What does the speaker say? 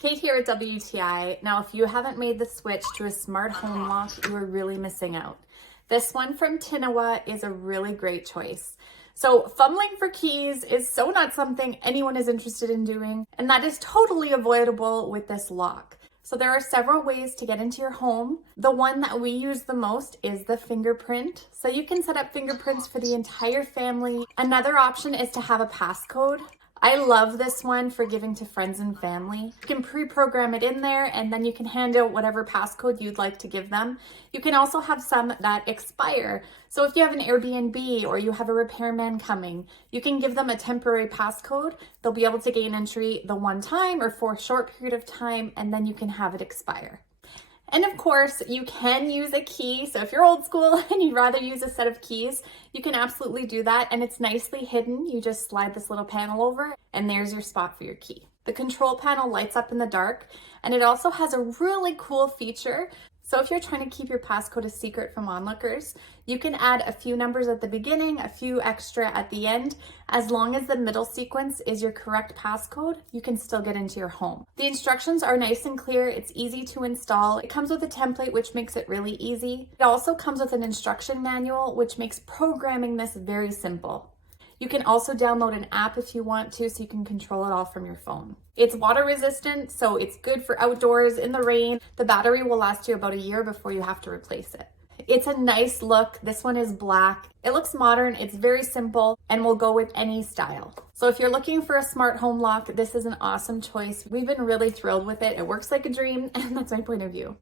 Kate here at WTI. Now, if you haven't made the switch to a smart home lock, you are really missing out. This one from Tinewa is a really great choice. So fumbling for keys is so not something anyone is interested in doing, and that is totally avoidable with this lock. So there are several ways to get into your home. The one that we use the most is the fingerprint. So you can set up fingerprints for the entire family. Another option is to have a passcode. I love this one for giving to friends and family. You can pre-program it in there and then you can hand out whatever passcode you'd like to give them. You can also have some that expire. So if you have an Airbnb or you have a repairman coming, you can give them a temporary passcode. They'll be able to gain entry the one time or for a short period of time, and then you can have it expire. And of course, you can use a key. So if you're old school and you'd rather use a set of keys, you can absolutely do that. And it's nicely hidden. You just slide this little panel over and there's your spot for your key. The control panel lights up in the dark, and it also has a really cool feature. So if you're trying to keep your passcode a secret from onlookers, you can add a few numbers at the beginning, a few extra at the end. As long as the middle sequence is your correct passcode, you can still get into your home. The instructions are nice and clear. It's easy to install. It comes with a template, which makes it really easy. It also comes with an instruction manual, which makes programming this very simple. You can also download an app if you want to, so you can control it all from your phone. It's water resistant, so it's good for outdoors in the rain. The battery will last you about a year before you have to replace it. It's a nice look. This one is black. It looks modern, it's very simple, and will go with any style. So if you're looking for a smart home lock, this is an awesome choice. We've been really thrilled with it. It works like a dream, and that's my point of view.